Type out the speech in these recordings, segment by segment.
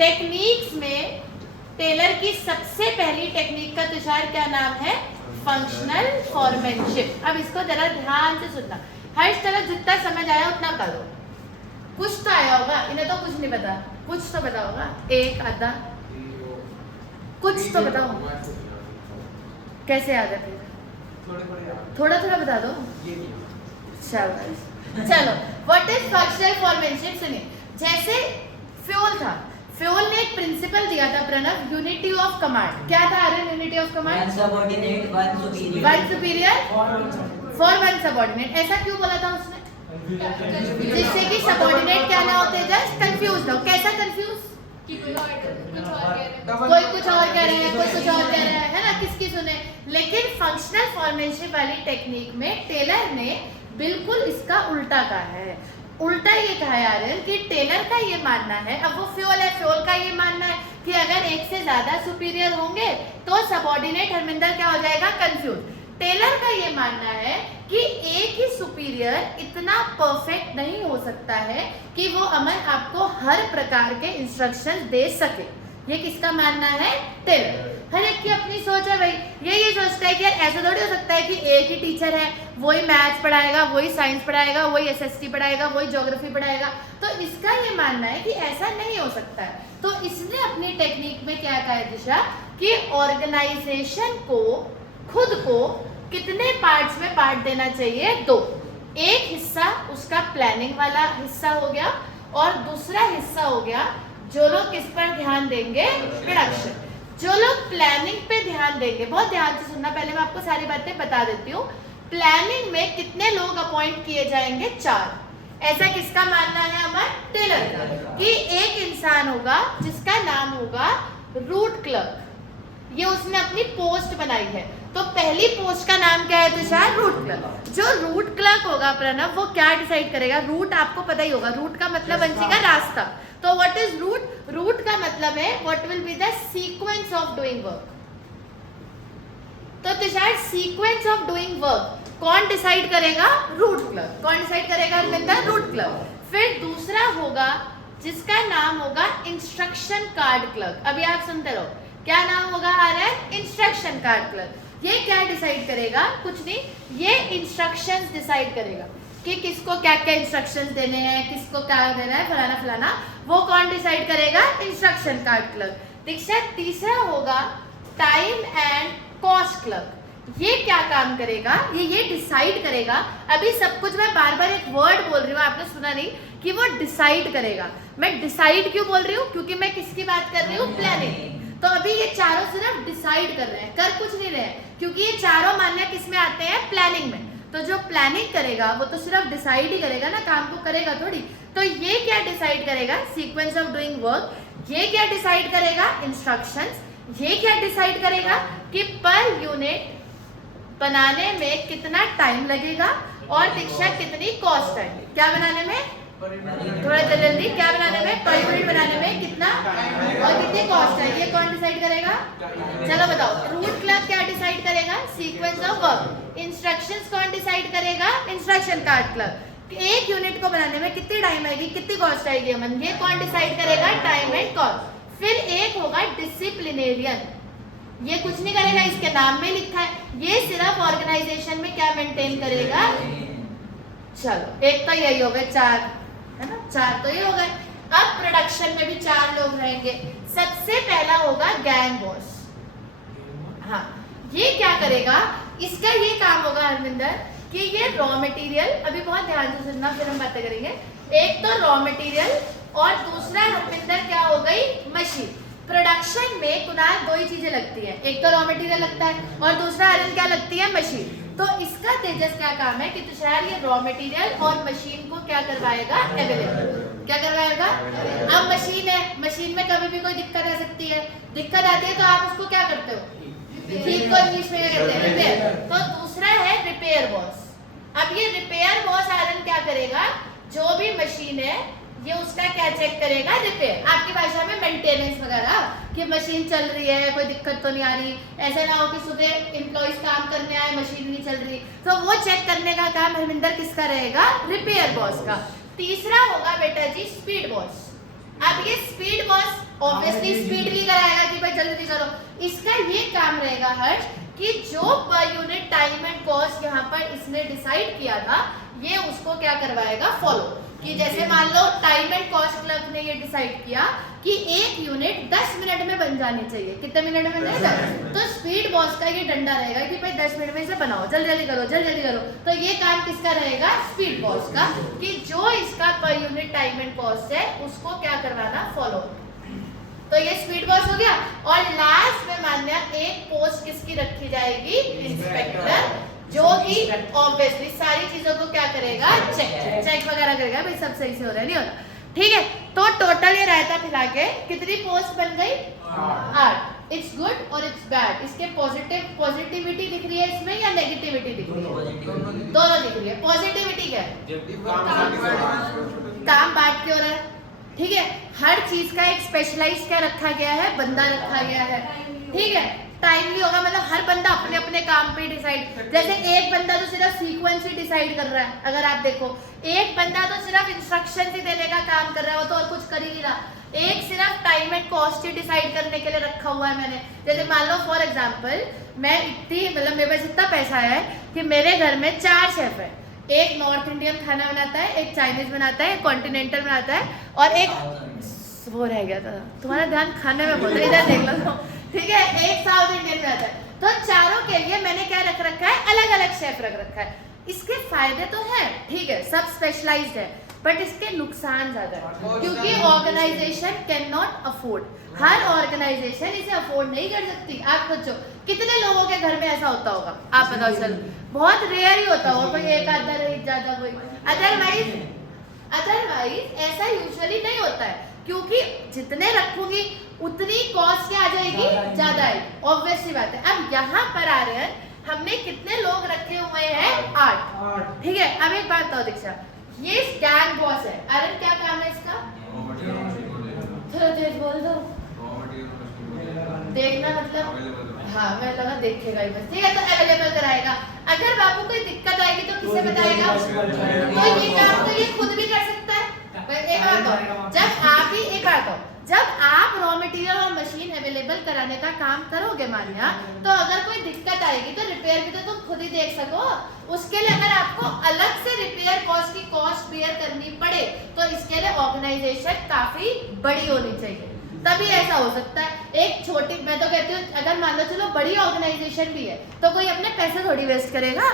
Techniques में Taylor की सबसे पहली टेक्निक का तुषार क्या नाम है? Functional foremanship. अब इसको जरा ध्यान से सुनना, हर तरह जितना समझ आया उतना बता दो। कुछ तो आया होगा, इन्हें तो कुछ नहीं पता, कुछ तो पता होगा, एक आधा कुछ तो बताओ। कैसे याद है फिर? थोड़ा थोड़ा बता दो। चलो व्हाट इज फंक्शनल फॉर्मेनशिप? सुनिए, जैसे फ्यूल था, फ्यूल ने एक प्रिंसिपल दिया था प्रणव, यूनिटी ऑफ कमांड। क्या था Aryan unity of command? One subordinate one superior for one subordinate. ऐसा क्यों बोला था उसने? जिससे कि सबऑर्डिनेट क्या ना होते, जस्ट कंफ्यूज हो। कैसा कंफ्यूज? कोई कुछ और कह रहे हैं, कोई कुछ और कह रहा है ना, किसकी सुने। लेकिन फंक्शनल फॉर्मेनशिप वाली टेक्निक में टेलर ने बिल्कुल इसका उल्टा कहा है। उल्टा ये कहा है आर्यन कि टेलर का ये मानना है, अब वो फ्यूल है, फ्यूल का ये मानना है कि अगर एक से ज्यादा सुपीरियर होंगे तो सबऑर्डिनेट हरमिंदर क्या हो जाएगा? कंफ्यूज। टेलर का ये मानना है कि एक ही सुपीरियर इतना परफेक्ट नहीं हो सकता है कि वो अमन आपको हर प्रकार के इंस्ट्रक्शंस दे सके। ये किसका मानना है? टेलर। हर एक की अपनी सोच है भाई। ये सोचता है कि यार ऐसा थोड़ी हो सकता है कि एक ही टीचर है, वही मैथ्स पढ़ाएगा, वही साइंस पढ़ाएगा, वही एसएसटी पढ़ाएगा, वही ज्योग्राफी पढ़ाएगा। तो इसका ये मानना है कि ऐसा नहीं हो सकता है। तो इसने अपनी टेक्निक में क्या कहा है दिशा, कि ऑर्गेनाइजेशन को, खुद को कितने पार्ट्स में बांट देना चाहिए? दो। एक हिस्सा उसका प्लानिंग वाला हिस्सा हो गया, और दूसरा हिस्सा हो गया जो लोग किस पर ध्यान देंगे? प्रोडक्शन। जो लोग प्लानिंग पे ध्यान देंगे, बहुत ध्यान से सुनना, पहले मैं आपको सारी बातें बता देती हूँ। प्लानिंग में कितने लोग अपॉइंट किए जाएंगे? 4। ऐसा किसका मानना है? हमारा टेलर का, कि एक इंसान होगा जिसका नाम होगा रूट क्लर्क। ये उसने अपनी पोस्ट बनाई है। तो पहली पोस्ट का नाम क्या है तुषार? Route clerk. जो रूट क्लर्क होगा प्रणव, वो क्या डिसाइड करेगा? रूट आपको पता ही होगा, रूट का मतलब बन जाएगा रास्ता। तो व्हाट इज रूट? रूट का मतलब है what will be the sequence of doing work. तो Tushar sequence of doing work कौन डिसाइड करेगा? Route clerk. कौन डिसाइड करेगा? Route clerk. फिर दूसरा होगा जिसका नाम होगा इंस्ट्रक्शन कार्ड क्लर्क। अभी आप सुनते रहो, क्या नाम होगा आर्यन? Instruction card clerk. ये क्या डिसाइड करेगा? कुछ नहीं, ये इंस्ट्रक्शंस डिसाइड करेगा कि किसको क्या क्या इंस्ट्रक्शंस देने हैं, किसको क्या देना है, फलाना फलाना। वो कौन डिसाइड करेगा? Instruction card clerk. दीक्षा, तीसरा होगा टाइम एंड कॉस्ट क्लर्क। ये क्या काम करेगा? ये डिसाइड करेगा। अभी सब कुछ मैं बार बार एक वर्ड बोल रही हूँ, आपने सुना नहीं, कि वो डिसाइड करेगा। मैं डिसाइड क्यों बोल रही हूँ? क्योंकि मैं किसकी बात कर रही हूँ? प्लानिंग। तो अभी ये चारों सिर्फ डिसाइड कर रहे हैं, कर कुछ नहीं रहे हैं, क्योंकि ये चारों मान्य किस में आते हैं? प्लानिंग में। तो जो प्लानिंग करेगा वो तो सिर्फ डिसाइड ही करेगा ना, काम को करेगा थोड़ी। तो ये क्या डिसाइड करेगा? Sequence of doing work. ये क्या डिसाइड करेगा? इंस्ट्रक्शंस। ये क्या डिसाइड करेगा कि पर यूनिट बनाने में कितना टाइम लगेगा, और दीक्षा कितनी कॉस्ट आएगी? क्या बनाने में? थोड़ा जल्दी, क्या बनाने में? पर यूनिट बनाने में कितना और कितनी कॉस्ट है? ये कौन डिसाइड करेगा? चलो बताओ। रूट क्लर्क क्या डिसाइड करेगा? Sequence of work. इंस्ट्रक्शंस कौन डिसाइड करेगा? Instruction card clerk. एक यूनिट को बनाने में कितनी टाइम आएगी, कितनी कॉस्ट आएगी अमन? ये कौन डिसाइड करेगा? Time and cost. फिर एक होगा डिसिप्लिनेरियन। ये कुछ नहीं करेगा, इसके नाम में लिखा है, ये सिर्फ ऑर्गेनाइजेशन में क्या मेंटेन करेगा? चलो एक तो यही हो गए 4, है ना? 4 तो ये हो गए। अब प्रोडक्शन में भी 4 लोग रहेंगे। सबसे पहला होगा गैंग बॉस। हाँ, ये क्या करेगा? इसका ये काम होगा हरमिंदर कि ये रॉ मटेरियल, अभी बहुत ध्यान से सुनना फिर हम बातें करेंगे। एक तो रॉ मटेरियल और दूसरा हरमिंदर क्या हो गई? मशीन। प्रोडक्शन में कुनाल 2 ही चीजें लगती है, एक तो रॉ मटेरियल लगता है और दूसरा आयरन क्या लगती है? मशीन। तो इसका तेजस क्या काम है कि तुषार ये रॉ मटेरियल और मशीन को क्या करवाएगा? अवेलेबल। क्या करवाएगा? अब मशीन है, मशीन में कभी भी कोई दिक्कत आ सकती है, दिक्कत आती है तो आप उसको क्या करते हो? ठीक को इंग्लिश में कहते हैं रिपेयर। तो दूसरा है रिपेयर बॉस। अब ये रिपेयर बॉस आयरन क्या करेगा? जो भी मशीन है ये उसका क्या चेक करेगा? रिपेयर। आपकी भाषा में मेंटेनेंस वगैरह, कि मशीन चल रही है, कोई दिक्कत तो नहीं आ रही। ऐसा ना हो कि सुबह एम्प्लॉइज काम करने आए, मशीन नहीं चल रही, तो वो चेक करने का काम हरमिंदर किसका रहेगा? रिपेयर बॉस का। तीसरा होगा बेटा जी स्पीड बॉस। अब ये स्पीड बॉस ऑब्वियसली स्पीडली कराएगा कि भाई जल्दी करो। इसका ये काम रहेगा हर्ष कि जो per unit time and cost यहाँ पर इसने डिसाइड किया था, ये उसको क्या करवाएगा, फॉलो। कि जैसे मान लो टाइम एंड कॉस्ट क्लब ने ये डिसाइड किया कि एक यूनिट 10 मिनट में बन जानी चाहिए। कितने मिनट में बन जाए? तो स्पीड बॉस का ये डंडा रहेगा कि भाई 10 मिनट में इसे बनाओ, जल्दी जल्दी करो, जल्दी जल्दी करो। तो ये काम किसका रहेगा? स्पीड बॉस का, कि जो इसका per unit time and cost है उसको क्या करवाना, फॉलो। तो ये स्पीड बॉस हो गया। और लास्ट में मान्या एक पोस्ट किसकी रखी जाएगी? इंस्पेक्टर, जो कि ऑब्वियसली सारी चीजों को क्या करेगा, चेक वगैरह करेगा भाई सब सही से हो रहा है, नहीं हो रहा। ठीक है, तो टोटल ये रायता खिला के कितनी पोस्ट बन गई? 8। इट्स गुड और इट्स बैड। इसके पॉजिटिविटी दिख रही है इसमें या नेगेटिविटी दिख रही है? दोनों दिख रही है। पॉजिटिविटी क्या है? काम बांट के हो रहा है। ठीक है, हर चीज का एक स्पेशलाइज क्या रखा गया है, बंदा रखा गया है। ठीक है, टाइमली होगा, मतलब हर बंदा अपने अपने काम पे डिसाइड। जैसे एक बंदा तो सिर्फ सीक्वेंस ही डिसाइड कर रहा है, अगर आप देखो एक बंदा तो सिर्फ इंस्ट्रक्शन ही देने का काम कर रहा है, वो तो और कुछ कर ही नहीं रहा। एक सिर्फ time and cost he decide करने के लिए रखा हुआ है मैंने। जैसे मान लो फॉर एग्जांपल मैं इतनी, मतलब मेरे पास इतना पैसा है कि मेरे घर में 4 शेफ है। एक नॉर्थ इंडियन खाना बनाता है, एक चाइनीज बनाता है, एक कॉन्टिनेंटल बनाता है, और एक वो रह गया था, तुम्हारा ध्यान खाने में बहुत है, इधर देख लो। ठीक है, एक साउथ इंडियन बनाता है। तो चारों के लिए मैंने क्या रख रखा है, अलग अलग शेफ रख रखा है। इसके फायदे तो हैं, ठीक है, सब स्पेशलाइज्ड है, बट इसके नुकसान ज्यादा है, क्योंकि ऑर्गेनाइजेशन कैन नॉट अफोर्ड। हर ऑर्गेनाइजेशन इसे अफोर्ड नहीं कर सकती। आप सोचो कितने लोगों के घर में ऐसा होता होगा, आप बताओ। चलो बहुत रेयर ही होता होगा, कोई एक आधा रही ज्यादा कोई, अदरवाइज ऐसा यूजुअली नहीं होता है, क्योंकि जितने रखूंगी उतनी कॉस्ट क्या आ जाएगी, ज्यादा है, ऑब्वियस सी बात है। अब यहाँ पर आ रहे हैं, हमने कितने लोग रखे हुए हैं, 8। ठीक है, अब एक बात बताओ दीक्षा, ये गैंग बॉस है, अरे क्या काम है इसका? थोड़ा तेज बोल दो, देखना मतलब, हाँ मैं लगा देखेगा ही बस। ठीक है, तो अवेलेबल कराएगा। अगर बाबू कोई दिक्कत आएगी तो किसे बताएगा? तो ये काम तो ये खुद भी कर सकता है। एक बात हो, जब आप ही एक बात हो, जब आप रॉ मटेरियल और मशीन अवेलेबल कराने का काम करोगे मानिया, तो अगर कोई दिक्कत आएगी तो रिपेयर भी तो तुम खुद ही देख सको। उसके लिए अगर आपको अलग से रिपेयर कॉस्ट की कॉस्ट बेयर करनी पड़े, तो इसके लिए ऑर्गेनाइजेशन काफी बड़ी होनी चाहिए, तभी ऐसा हो सकता है। एक छोटी, मैं तो कहती हूँ अगर मान लो चलो बड़ी ऑर्गेनाइजेशन भी है, तो कोई अपने पैसे थोड़ी वेस्ट करेगा।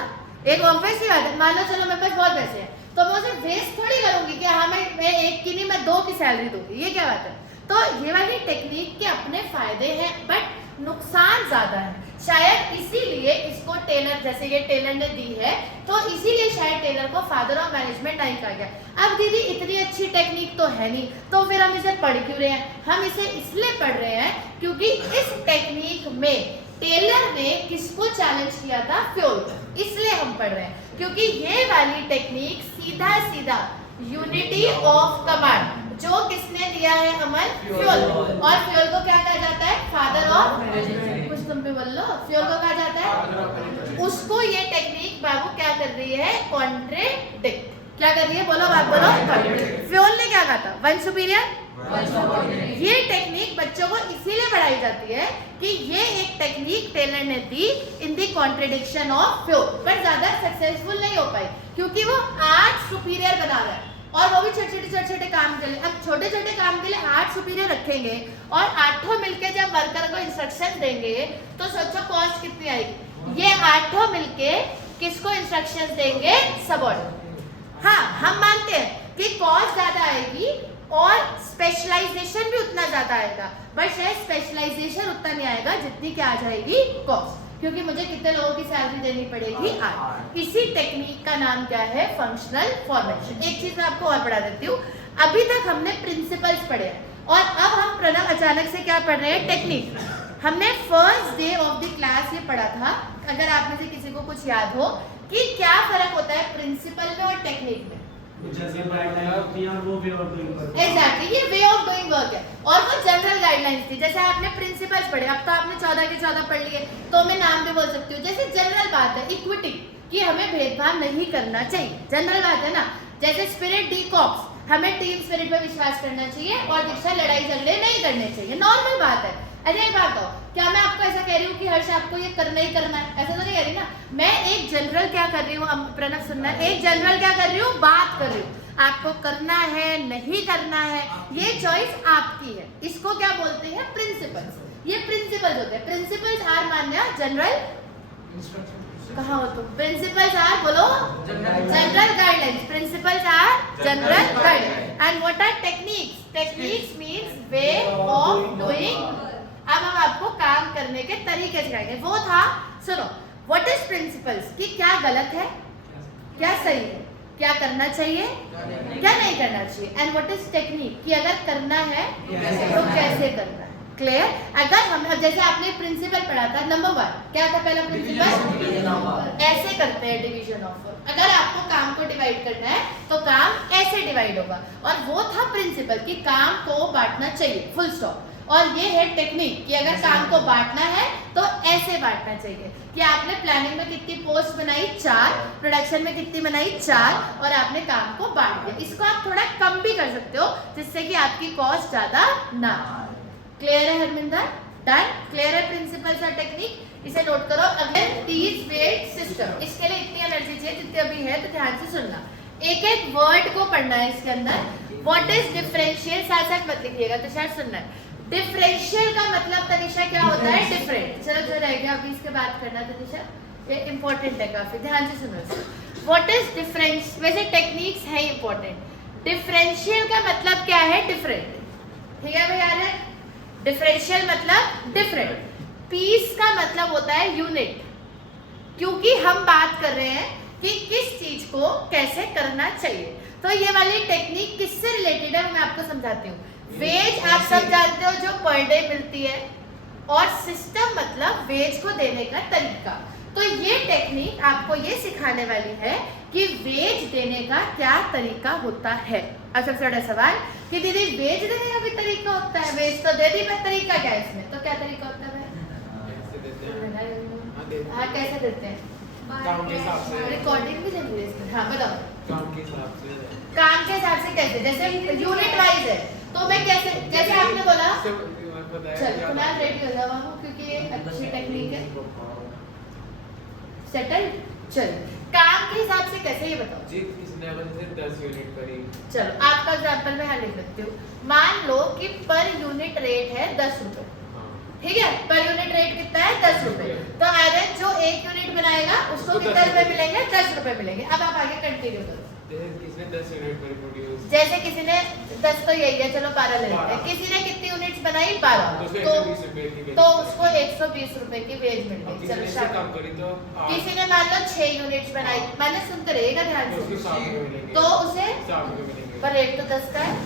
एक ऑब्वियस ही बात है, मान लो चलो मेरे पास बहुत पैसे हैं, तो मैं उसे वेस्ट थोड़ी करूंगी कि हाँ मैं एक की नहीं मैं 2 की सैलरी दूंगी, ये क्या बात है। तो ये वाली टेक्निक के अपने फायदे हैं, बट नुकसान ज्यादा है। शायद इसीलिए इसको टेलर, जैसे ये टेलर ने दी है, तो इसीलिए शायद टेलर को फादर ऑफ मैनेजमेंट टाइम कहा गया। अब दीदी इतनी अच्छी टेक्निक तो है नहीं, तो फिर हम इसे पढ़ क्यों रहे हैं? हम इसे इसलिए पढ़ रहे हैं क्योंकि इस टेक्निक में टेलर ने किसको चैलेंज किया था? फ्योल को। इसलिए हम पढ़ रहे हैं क्योंकि ये वाली टेक्निक सीधा सीधा यूनिटी ऑफ कमांड जो किसने दिया है, अमन? फ्योल। और फ्योल को क्या कहा जाता है? Father of management. कुछ तुम भी बोल लो, फ्योल को कहा जाता है। उसको ये टेक्निक बाबू क्या कर रही है? कॉन्ट्रेडिक्ट। क्या कर रही है? बोलो बात बोलो। फ्योल ने क्या कहा था? One superior. ये टेक्निक बच्चों को इसीलिए पढ़ाई जाती है कि ये एक टेक्निक टेलर ने दी इन दी कॉन्ट्रेडिक्शन ऑफ फ्योल, पर ज्यादा सक्सेसफुल नहीं हो पाई क्योंकि वो 8 सुपीरियर बना रहा है, और वो भी छोटे छोटे काम के लिए। अब छोटे छोटे काम के लिए 8 सुपीरियर रखेंगे और 8 मिलके जब वर्कर को इंस्ट्रक्शन देंगे, तो सोचो कॉस्ट कितनी आएगी। ये 8 मिलके किसको इंस्ट्रक्शन देंगे? सबऑर्डिनेट। हाँ, हम मानते हैं कि कॉस्ट ज्यादा आएगी और स्पेशलाइजेशन भी उतना ज्यादा आएगा, बट शायद स्पेशलाइजेशन उतना नहीं आएगा जितनी क्या आ जाएगी कॉस्ट, क्योंकि मुझे कितने लोगों की सैलरी देनी पड़ेगी? 8। इसी टेक्निक का नाम क्या है? Functional formation. एक चीज मैं आपको और पढ़ा देती हूँ। अभी तक हमने प्रिंसिपल्स पढ़े और अब हम प्रणव अचानक से क्या पढ़ रहे हैं? टेक्निक। हमने first day of the class ये पढ़ा था, अगर आप में से किसी को कुछ याद हो, कि क्या फर्क होता है प्रिंसिपल में और टेक्निक में। एग्जैक्टली, ये वे ऑफ डूइंग वर्क है और वो जनरल गाइडलाइंस थी। जैसे आपने प्रिंसिपल्स पढ़े, अब तो आपने 14 के 14 पढ़ लिए, तो मैं नाम भी बोल सकती हूँ। जैसे जनरल बात है इक्विटी, कि हमें भेदभाव नहीं करना चाहिए, जनरल बात है ना। जैसे स्पिरिट डी कॉप्स, हमें टीम स्पिरिट पर विश्वास करना चाहिए और दीक्षा लड़ाई झगड़े नहीं करने चाहिए, नॉर्मल बात है। अच्छा एक बात बताओ, क्या मैं आपको ऐसा कह रही हूँ कि हर्ष आपको ये करना ही करना है, ऐसा तो नहीं कह रही ना। मैं एक जनरल क्या कर रही हूँ, प्रणव सुनना, एक जनरल क्या कर रही हूँ, बात कर रही हूँ। आपको करना है नहीं करना है ये चॉइस आपकी है। इसको क्या बोलते हैं, प्रिंसिपल्स। ये प्रिंसिपल्स होते हैं। प्रिंसिपल्स आर मान्य जनरल, कहाँ हो तुम, प्रिंसिपल्स आर बोलो, general guidelines. Principles are general guidelines. And what are techniques, techniques means way of doing. अब हम आपको काम करने के तरीके सिखाएंगे। वो था, सुनो, व्हाट इज प्रिंसिपल्स, कि क्या गलत है, क्या सही है, क्या करना चाहिए, क्या नहीं करना चाहिए। एंड व्हाट इज टेक्निक, कि अगर करना है तो कैसे करना है। क्लियर। अगर हम, जैसे आपने प्रिंसिपल पढ़ा था, नंबर 1 क्या था, पहला प्रिंसिपल ऐसे करते हैं डिवीजन ऑफ वर्क। अगर आपको काम को डिवाइड करना है तो काम ऐसे डिवाइड होगा, और वो था प्रिंसिपल कि काम को बांटना चाहिए, फुल स्टॉप। और ये है टेक्निक कि अगर काम को बांटना है तो ऐसे बांटना चाहिए। कि आपने प्लानिंग में कितनी पोस्ट बनाई, 4, प्रोडक्शन में कितनी बनाई, 4, और आपने काम को बांट दिया। इसको आप थोड़ा कम भी कर सकते हो जिससे कि आपकी कॉस्ट ज्यादा ना। क्लियर है हरमिंदर, डन, क्लियर है प्रिंसिपल्स और टेक्निक, इसे नोट करो। अगले तीज वेट सिस्टम, इसके लिए इतनी एनर्जी चाहिए जितनी अभी है, तो ध्यान से सुनना। एक एक वर्ड को पढ़ना है इसके अंदर। व्हाट इज डिफरेंशियल, साथ साथ मत लिखिएगा, तो शायद सुनना है। डिफरेंशियल का मतलब तनिषा क्या होता है, डिफरेंट। चलो जो रह गया अभी इसके बात करना तनिषा, ये इंपॉर्टेंट है काफी, ध्यान से सुनो। व्हाट इज डिफरेंस, वैसे टेक्निक्स है इंपॉर्टेंट। डिफरेंशियल का मतलब क्या है, डिफरेंट, ठीक है भाई यार। डिफरेंशियल मतलब डिफरेंट। पीस का मतलब होता है यूनिट, क्योंकि हम बात कर रहे हैं कि किस चीज को कैसे करना चाहिए। तो ये वाली टेक्निक किससे रिलेटेड है मैं आपको समझाती हूँ। वेज आप सब जानते हो जो पर डे मिलती है, और सिस्टम मतलब वेज को देने का तरीका। तो ये टेक्निक आपको ये सिखाने वाली है कि वेज देने का क्या तरीका होता है। अब सबसे बड़ा सवाल कि दीदी वेज देने का भी तरीका होता है, वेज तो दे दी, पर तरीका क्या है इसमें, तो क्या तरीका होता है? हाँ कैसे देते हैं, रिकॉर्डिंग भी चल रही है इसमें। हाँ बताओ, काम के हिसाब से कैसे, जैसे यूनिट वाइज है तो मैं कैसे, जैसे आपने बोला, चल कुणाल रेडी हो जाओ क्योंकि ये अच्छी टेक्निक है। सेटल, चल काम के हिसाब से कैसे, ये बताओ जी। किसने अगर जैसे 10 यूनिट करी, चलो आपका एग्जांपल मैं यहाँ लिख देती हूँ। मान लो कि पर यूनिट रेट है 10 रुपए, ठीक है, पर यूनिट रेट कितना है, 10 रुपए। तो आयरन जो 1 यूनिट बनाएगा उसको कितने रुपए मिलेंगे, 10 रुपए मिलेंगे। अब आप आगे कंटिन्यू करो। किसने 10 यूनिट करी प्रोड्यूस, जैसे किसी ने 10 तो यही है, चलो 12 ले लेते हैं। किसी ने कितनी यूनिट्स बनाई, 12, तो उसको 120 रुपए की वेज मिल गई। चलो काम करी तो किसी ने मान लो 6 यूनिट्स बनाई, मैंने सुनते रहेगा ध्यान से, तो उसे 60 रुपए मिलेंगे। पर रेट तो 10 का है,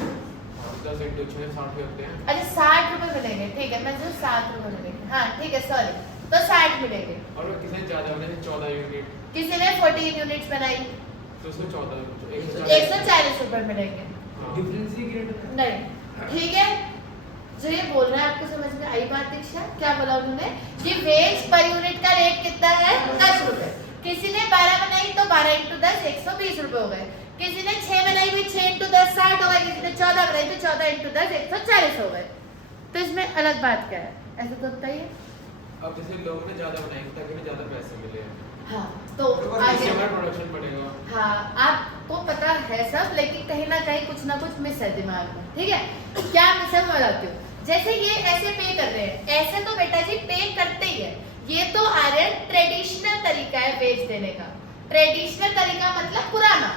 10 into 6 60 होते हैं। अच्छा 60 रुपए मिलेंगे, ठीक है, मैं जो 7 रुपए मिलेंगे, हाँ ठीक है सॉरी, तो 60 मिलेंगे। और किसी ने ज्यादा बनाए 14 यूनिट, किसी ने 14 यूनिट्स बनाई तो उसको 140 रुपए मिलेंगे। डिफरेंस ही ग्रेट नहीं, ठीक है, जो ये बोल रहा है आपको समझ में आई बात दीक्षा, क्या बोला उन्होंने कि वेज पर यूनिट का रेट कितना है, 10 रुपए। किसी ने 12 बनाई तो 12 into 10 120 रुपए हो गए। किसी ने 6 बनाई भी 6 into 10 60 हो गए। किसी ने 14 बनाई तो 14 into 10 140 हो गए। तो इसमें अलग बात क्या है, ऐसा तो होता ही है। अब जैसे लोगों ने ज्यादा बनाएंगे ताकि उन्हें ज्यादा पैसे मिले, हाँ तो आगे प्रोडक्शन बढ़ेगा। हाँ आपको पता है सब, लेकिन कहीं ना कुछ मिस है दिमाग में, ठीक है। क्या मिस है मैं बताती हूँ। जैसे ये ऐसे पे कर रहे हैं, ऐसे तो बेटा जी पे करते ही है। ये तो आ रहा है ट्रेडिशनल तरीका है वेज देने का। ट्रेडिशनल तरीका मतलब पुराना,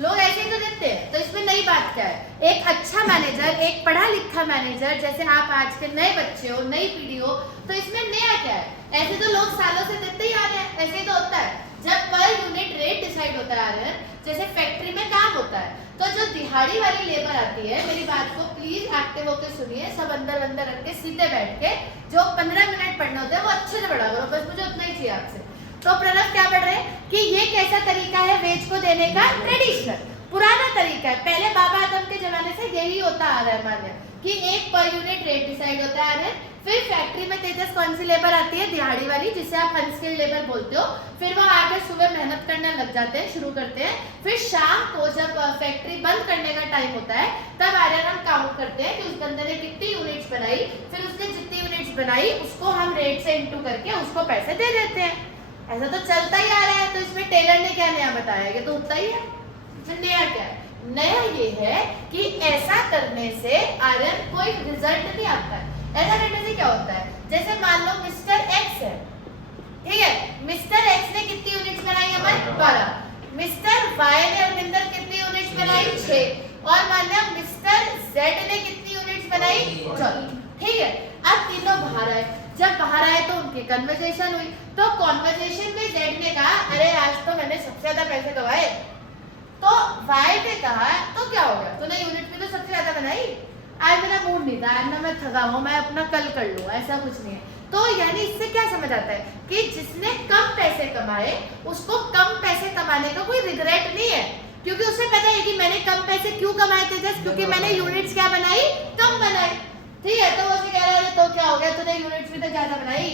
लोग ऐसे ही तो देते हैं। तो इसमें नई बात क्या है, एक अच्छा मैनेजर, एक पढ़ा लिखा मैनेजर, जैसे आप आज के नए बच्चे हो, नई पीढ़ी हो, तो इसमें नया क्या है, ऐसे तो लोग सालों से देते ही आ रहे हैं। ऐसे ही तो होता है जब पर यूनिट रेट डिसाइड होता है आ रहा है, जैसे फैक्ट्री में काम होता है, तो जो दिहाड़ी वाली लेबर आती है, मेरी बात को प्लीज एक्टिव होकर सुनिए, सब अंदर अंदर रख के सीधे बैठ के, जो 15 मिनट पढ़ने होते हैं वो अच्छे से पढ़ा करो, बस मुझे उतना ही चाहिए आपसे। तो प्रणव क्या पढ़ रहे हैं कि ये कैसा तरीका है वेज को देने का, ट्रेडिशनल पुराना तरीका है। पहले बाबा आदम के जमाने से यही होता आ रहा है, मान्य कि एक पर यूनिट रेट डिसाइड होता आ रहा है। फिर फैक्ट्री में तेजस कौन सी लेबर आती है, दिहाड़ी वाली, जिसे आप अनस्किल्ड लेबर बोलते हो। फिर वो आके सुबह मेहनत करने लग जाते हैं, शुरू करते हैं। फिर शाम को जब फैक्ट्री बंद करने का टाइम होता है तब आर्यन हम काउंट करते हैं कि उस बंदे ने कितनी यूनिट्स बनाई, फिर उसने जितनी यूनिट्स बनाई उसको हम रेट से इंटू करके उसको पैसे दे देते हैं। ऐसा तो चलता ही आ रहा है। तो इसमें टेलर ने क्या नया बताया, ये तो होता ही है। इसमें नया क्या है? नया ये है कि ऐसा करने से आर्यन कोई रिजल्ट नहीं आता है। ऐसा करने से क्या होता है, जैसे मान लो मिस्टर एक्स है, ठीक है, मिस्टर एक्स ने कितनी यूनिट्स बनाई हमारे 12, मिस्टर वाई ने अरविंदर कितनी यूनिट्स बनाई 6, और मान लिया मिस्टर जेड ने कितनी यूनिट्स बनाई 14, ठीक है। अब तीनों बाहर आए, जब बाहर आए तो उनकी कन्वर्सेशन हुई, तो कन्वर्सेशन में जेड ने कहा अरे आज तो मैंने सबसे ज्यादा पैसे कमाए। तो वाई ने कहा तो क्या हो गया, तूने यूनिट में तो सबसे ज्यादा बनाई, आज मेरा मूड नहीं था, आज ना मैं थका हूं, मैं अपना कल कर लूं, ऐसा कुछ नहीं है। तो यानी इससे क्या समझ आता है कि जिसने कम पैसे कमाए उसको कम पैसे कमाने का कोई रिग्रेट नहीं है, क्योंकि उसे पता है कि मैंने कम पैसे क्यों कमाए थे, जस्ट क्योंकि मैंने यूनिट्स क्या बनाई, कम बनाई, ठीक है। तो वो कह रहा है तो क्या हो गया, तूने यूनिट्स भी तो ज्यादा बनाई,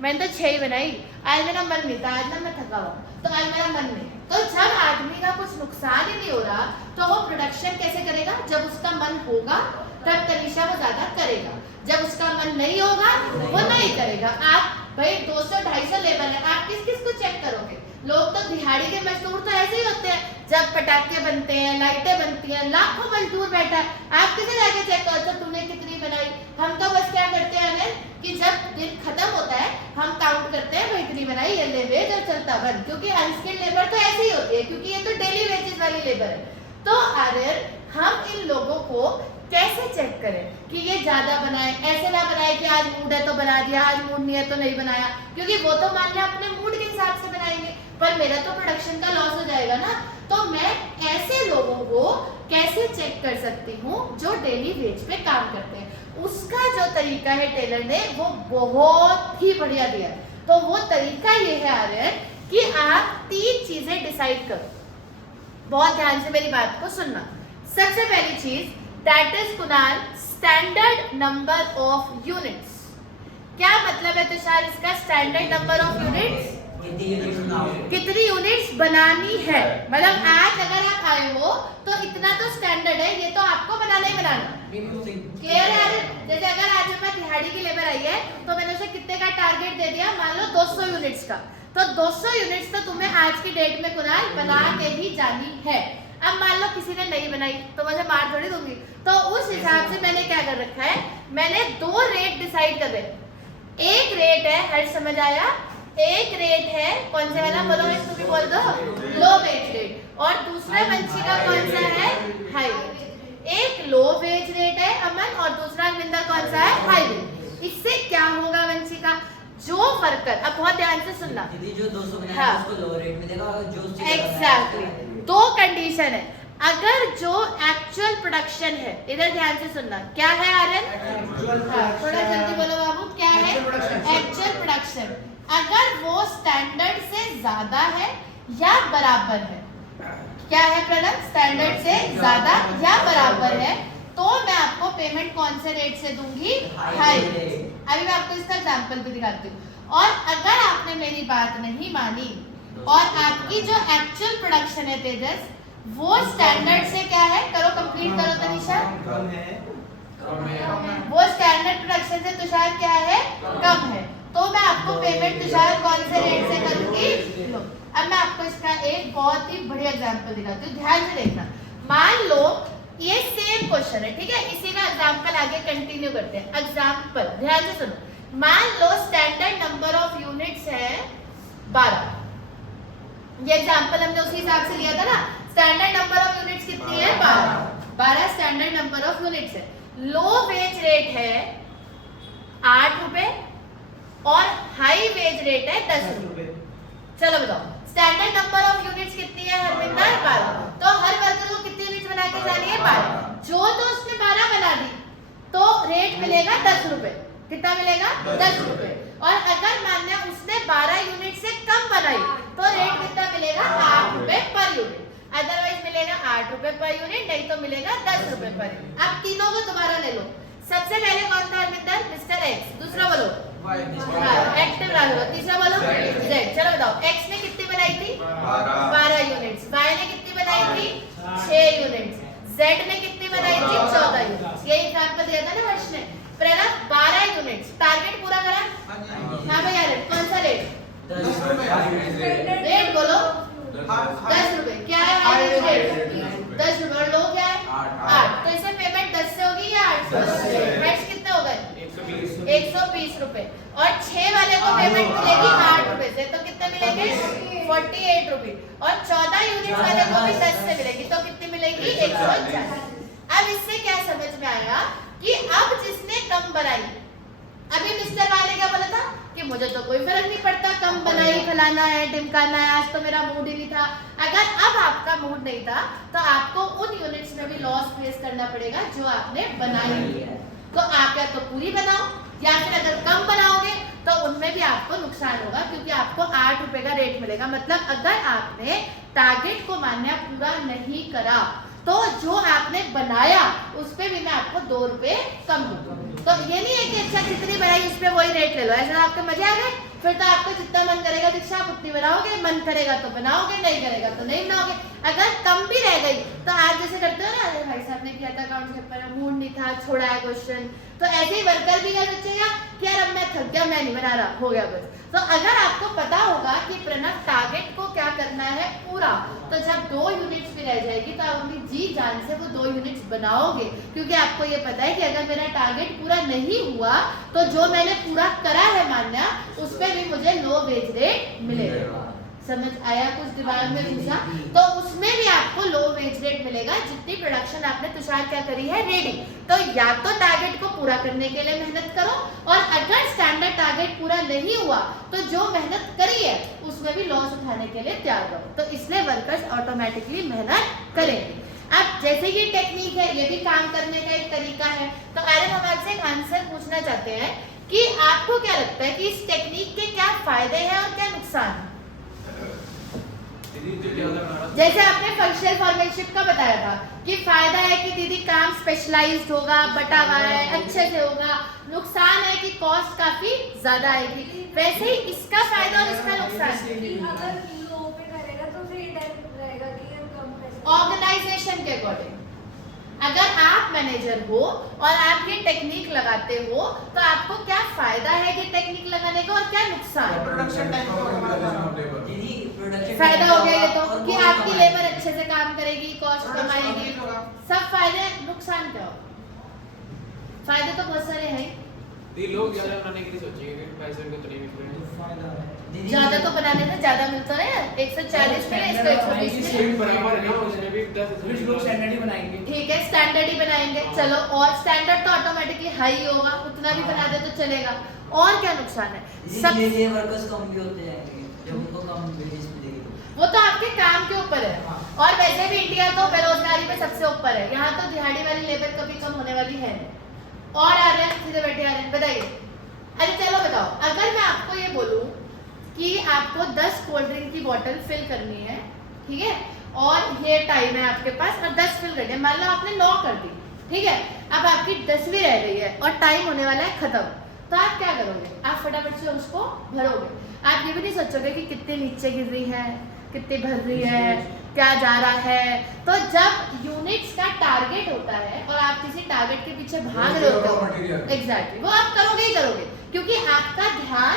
मैंने तो 6 ही बनाई, आज मेरा मन नहीं था, आज ना मैं थका हुआ, तो आज मेरा मन नहीं। तो जब आदमी का कुछ नुकसान ही नहीं हो रहा तो वो प्रोडक्शन कैसे करेगा, जब उसका मन होगा तब तनीषा वो ज्यादा करेगा, जब उसका मन नहीं होगा वो नहीं करेगा। आप भाई 200-250 लेबर है, आप किस किस को चेक करोगे? लोग तो दिहाड़ी के मजदूर तो ऐसे ही होते हैं, जब पटाखे बनते हैं, लाइटें बनती हैं, लाखों मजदूर बैठा है, आप किसे जाके चेक करो तो तूने कितनी बनाई। हम तो बस क्या करते हैं कि जब दिन खत्म होता है हम काउंट करते हैं, भाई इतनी बनाई, ये ले वेज और चलता बंद, क्योंकि अनस्किल्ड लेबर तो ऐसे ही होती है, क्योंकि ये तो डेली वेजेस वाली लेबर है। तो आर्यन हम इन लोगों को कैसे चेक करें कि ये ज्यादा बनाए, ऐसे ना बनाए कि आज मूड है तो बना दिया, आज मूड नहीं है तो नहीं बनाया, क्योंकि वो तो मान लिया अपने मूड के हिसाब से बनाएंगे, पर मेरा तो प्रोडक्शन का लॉस हो जाएगा ना। तो मैं ऐसे लोगों को कैसे चेक कर सकती हूँ जो डेली वेज पे काम करते हैं? उसका जो तरीका है टेलर ने वो बहुत ही बढ़िया दिया है। तो वो तरीका ये है आर्यन कि आप 3 चीजें डिसाइड करो, बहुत ध्यान से मेरी बात को सुनना। सबसे पहली चीज that is Kunal, standard number of units. क्या मतलब है तुषार इसका, स्टैंडर्ड नंबर ऑफ यूनिट्स, कितनी यूनिट्स बनानी है। मतलब आज अगर आप आए हो तो इतना तो स्टैंडर्ड है, ये तो आपको बनाना ही बनाना, क्लियर है? जैसे अगर आज मैं दिहाड़ी की लेबर आई है तो मैंने उसे कितने का टारगेट दे दिया, मान लो 200 यूनिट्स का, तो 200 यूनिट्स तो तुम्हें आज की डेट में कुणाल बना के ही जानी है। अब मान लो किसी ने नहीं बनाई तो मुझे मार थोड़ी दूंगी, तो उस हिसाब से मैंने क्या कर रखा है, मैंने 2 रेट डिसाइड कर रहे। एक रेट है, हर समझ आया, एक रेट है कौन सा वाला, बोलो तुम भी बोल दो, लो वेज रेट, और दूसरा वंशिका कौन सा है, हाई वेज। एक लो वेज रेट है अमन और दूसरा अरविंदर कौन सा है, हाई वेज। इससे क्या होगा वंशिका, जो वर्कर, अब बहुत ध्यान से सुनना, दीदी जो 200 बनाया उसको लो रेट में देगा और जो उससे एग्जैक्टली 2 कंडीशन है। अगर जो एक्चुअल प्रोडक्शन है, इधर ध्यान से सुनना, क्या है आर्यन, थोड़ा जल्दी बोलो बाबू, क्या है एक्चुअल प्रोडक्शन, अगर वो स्टैंडर्ड से ज्यादा है या बराबर है, क्या है प्रणव, स्टैंडर्ड से ज्यादा या बराबर है, तो मैं आपको पेमेंट कौन से रेट से दूंगी, हाई रेट। अभी मैं आपको इसका एग्जांपल भी दिखाती हूँ। और अगर आपने मेरी बात नहीं मानी और आपकी जो एक्चुअल प्रोडक्शन है तेजस, वो स्टैंडर्ड से क्या है, करो कंप्लीट करो तनिषा, वो स्टैंडर्ड प्रोडक्शन से तुषार क्या है, कम है, तो मैं आपको पेमेंट तुषार कौन से रेट से करूंगी, लो। अब मैं आपको इसका एक बहुत ही बढ़िया एग्जांपल दिखाती हूँ, ध्यान से देखना। मान लो ये सेम क्वेश्चन है, ठीक है, इसी का एग्जांपल आगे कंटिन्यू करते हैं। एग्जांपल ध्यान से सुनो, मान लो स्टैंडर्ड नंबर ऑफ यूनिट्स है 12, ये एग्जांपल हमने उसी हिसाब से लिया था ना, स्टैंडर्ड नंबर ऑफ यूनिट्स कितनी है, 12 स्टैंडर्ड नंबर ऑफ यूनिट्स है। लो वेज रेट है 8 रुपए और हाई वेज रेट है 10 रुपए। चलो बताओ स्टैंडर्ड नंबर ऑफ यूनिट्स कितनी है हरविंदर, 12, तो हर वर्कर को कितनी यूनिट्स बना के जानी है, 12, जो तो उसने 12 बना दी तो रेट मिलेगा 10 रुपए, कितना मिलेगा, 10 रुपए। और अगर मान लिया उसने 12 यूनिट से कम बनाई तो रेट कितना मिलेगा, 8 रुपए पर यूनिट, अदरवाइज मिलेगा 8 रुपए पर यूनिट, नहीं तो मिलेगा 10 रुपए पर यूनिट। अब तीनों को दोबारा ले लो, सबसे पहले कौन था हरविंदर, मिस्टर एक्स, एक्टिव रहा होगा। तीसरा बोलो जेड। चलो बताओ एक्स ने कितनी बनाई थी 12 यूनिट्स, वाई ने कितनी बनाई थी 6 यूनिट्स, जेड ने कितनी बनाई थी 14 यूनिट्स। ये एग्जांपल दिया था ना वर्ष ने। प्रणव 12 यूनिट्स टारगेट पूरा करा। हाँ भैया रेट कौन सा रेट? 10 रेट बोलो 10 रुपए। क्या है रेट? 10 रुपए। और लो क्या है 8। तो इसे पेमेंट 10 से होगी या 8 से? हेड्स कितने हो गए 120 रुपए। और 6 वाले को पेमेंट मिलेगी 8 रुपए से, तो कितने मिलेंगे 48 रुपए। और 14 यूनिट वाले को भी 10 से मिलेगी, तो कितनी मिलेगी 140। अब इससे क्या समझ में आया कि अब जिसने कम बनाई, अभी मिस्टर वाले क्या बोला था कि मुझे तो कोई फर्क नहीं पड़ता, कम बनाई, फलाना है, ढिमकाना है, आज तो मेरा मूड ही नहीं था। अगर अब आपका मूड नहीं था तो आपको उन यूनिट्स में भी लॉस फेस करना पड़ेगा जो आपने बनाई है। तो आप या तो पूरी बनाओ या फिर अगर कम बनाओगे तो उनमें भी आपको नुकसान होगा, क्योंकि आपको 8 रुपए का रेट मिलेगा। मतलब अगर आपने टारगेट को मान्य पूरा नहीं करा तो जो आपने बनाया उस पे भी मैं आपको 2 रुपए कम दूंगा। तो ये नहीं है कि अच्छा जितनी बनाई उस पे वही रेट ले लो, ऐसा आपके मजे आ गए। फिर तो आपको जितना मन करेगा दीक्षा आप उतनी बनाओगे, मन करेगा तो बनाओगे, नहीं करेगा तो नहीं बनाओगे। अगर कम भी रह गई तो आप जैसे करते हो ना, अरे भाई साहब ने किया था अकाउंट पेपर, मूड नहीं था, छोड़ा है क्वेश्चन, तो ऐसे ही वर्कर भी कर सोचेगा कि यार अब मैं थक गया, मैं नहीं बना रहा, हो गया बस। तो अगर आपको पता होगा कि प्रणव टारगेट को क्या करना है पूरा, तो जब 2 यूनिट्स भी रह जाएगी तो आप अपनी जी जान से वो 2 यूनिट्स बनाओगे, क्योंकि आपको ये पता है कि अगर मेरा टारगेट पूरा नहीं हुआ तो जो मैंने पूरा करा है मान्य उस पे भी मुझे लो वेज रेट मिलेगा। समझ आया कुछ दिमाग में घुसा? तो उसमें भी आपको लो वेज रेट मिलेगा जितनी प्रोडक्शन आपने तुषार क्या करी है रेडी। तो या तो टारगेट को पूरा करने के लिए मेहनत करो, और अगर स्टैंडर्ड टारगेट पूरा नहीं हुआ तो जो मेहनत करी है उसमें भी लॉस उठाने के लिए तैयार रहो। तो इसलिए वर्कर्स ऑटोमेटिकली मेहनत करेंगे। अब जैसे ये टेक्निक है, ये भी काम करने का एक तरीका है। तो आर्यन हम आपसे एक आंसर पूछना चाहते हैं कि आपको क्या लगता है कि इस टेक्निक के क्या फायदे हैं और क्या नुकसान है? जैसे आपने फंक्शनल फॉर्मेटशिप का बताया था कि फायदा है कि दीदी काम स्पेशलाइज्ड होगा, बटा हुआ है, अच्छे से होगा। नुकसान है कि कॉस्ट काफी ज्यादा आएगी। वैसे ही इसका फायदा और इसका नुकसान ऑर्गेनाइजेशन के अकॉर्डिंग। अगर आप मैनेजर हो और आप ये टेक्निक लगाते हो तो आपको क्या फायदा है ये टेक्निक लगाने का और क्या नुकसान? फायदा हो गया ये तो कि आपकी लेबर अच्छे से काम करेगी, कॉस्ट कम आएगी, सब फायदे। नुकसान क्या हो? फायदे तो बहुत सारे हैं। लोग ज्यादा बनाने के लिए सोचेंगे कि पैसे उनको तो नहीं मिल रहे। ज्यादा तो बनाने से ज्यादा मिलता है, 140 में इसको 120 में बराबर है ना, उसमें भी 10 लोग स्टैंडर्ड ही बनाएंगे। ठीक है, स्टैंडर्ड ही बनाएंगे। चलो, और स्टैंडर्ड तो ऑटोमेटिकली हाई होगा, उतना भी बना दे तो चलेगा। और क्या नुकसान है? सब वर्कर्स कम भी होते जाएंगे जब उनको कम वेजेस मिलेगी तो। वो तो आपके काम के ऊपर है। और वैसे भी इंडिया तो बेरोजगारी में सबसे ऊपर है, यहाँ तो दिहाड़ी वाली लेबर कभी कम होने वाली है नहीं। और आ रहे हैं सीधे बैठे आ रहे हैं, बताइए। अरे चलो बताओ, अगर मैं आपको ये बोलूं कि आपको 10 कोल्ड ड्रिंक की बोतल फिल करनी है, ठीक है, और ये टाइम है आपके पास और 10 फिल करनी है, मान लो आपने 9 कर दी, ठीक है, अब आपकी 10वीं रह गई है और टाइम होने वाला है खत्म, तो आप क्या करोगे? आप फटाफट से उसको भरोगे। आप ये भी नहीं सोचोगे कि कितने नीचे गिर रही है, कितनी भर रही है, क्या जा रहा है। तो जब यूनिट्स का टारगेट होता है और आप किसी टारगेट के पीछे भाग रहे होते हो, एग्जैक्टली वो आप करोगे ही करोगे, क्योंकि आपका ध्यान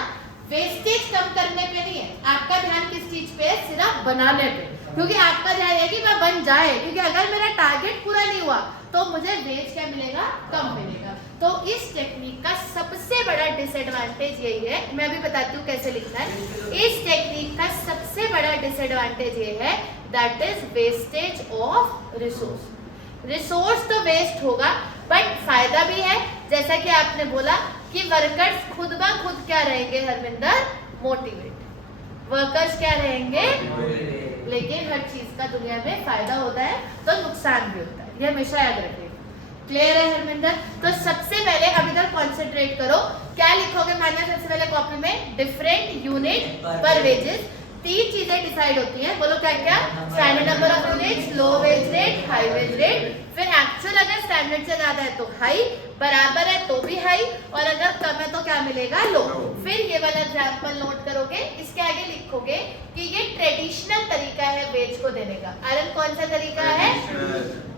वेस्टेज कम करने पे नहीं है, आपका ध्यान किस चीज पे है? सिर्फ बनाने पे। क्योंकि आपका ध्यान है कि मैं बन जाए, क्योंकि अगर मेरा टारगेट पूरा नहीं हुआ तो मुझे वेज क्या मिलेगा? कम मिलेगा। तो इस टेक्निक का सबसे बड़ा डिसएडवांटेज यही है, मैं भी बताती हूँ कैसे लिखना है। इस टेक्निक का सबसे बड़ा डिसएडवांटेज ये है, that is wastage of resource. Resource तो वेस्ट होगा, बट फायदा भी है, जैसा कि आपने बोला कि वर्कर्स खुद ब खुद क्या रहेंगे हरविंदर? मोटिवेट। वर्कर्स क्या रहेंगे? लेकिन हर चीज का दुनिया में फायदा होता है तो नुकसान भी होता है, ये हमेशा याद रखिएगा। क्लियर है हरविंदर? तो सबसे पहले अब इधर कॉन्सेंट्रेट करो, क्या लिखोगे? मानिए सबसे पहले कॉपी में डिफरेंट यूनिट पर वेजेस। 3 चीजें डिसाइड होती हैं, बोलो क्या क्या? Standard number of units, low wage rate, high wage rate. फिर एक्चुअल अगर स्टैंडर्ड से ज्यादा है तो हाई, बराबर है तो भी हाई, और अगर कम है तो क्या मिलेगा, लो। फिर ये वाला एग्जाम्पल नोट करोगे, इसके आगे लिखोगे कि ये ट्रेडिशनल तरीका है वेज को देने का। आर्यन कौन सा तरीका है,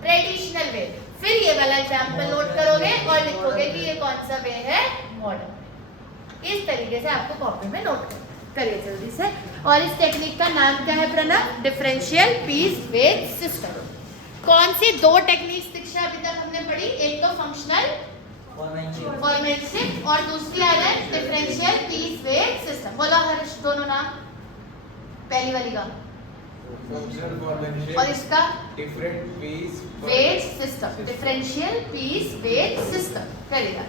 ट्रेडिशनल वे। फिर ये वाला एग्जाम्पल नोट करोगे और लिखोगे कि ये कौन सा वे है, मॉडर्न। इस तरीके से आपको कॉपी में नोट करिए जल्दी से। और इस टेक्निक का नाम क्या है Pranav, differential piece wage system. कौन सी दो टेक्निक शिक्षा अभी तक हमने पढ़ी, एक तो फंक्शनल फॉर्मेटशिप और दूसरी आ है डिफरेंशियल पीस वेज सिस्टम। बोलो हर्ष दोनों नाम, पहली वाली का फंक्शनल फॉर्मेशन और इसका different piece wage system, differential piece wage system करेगा।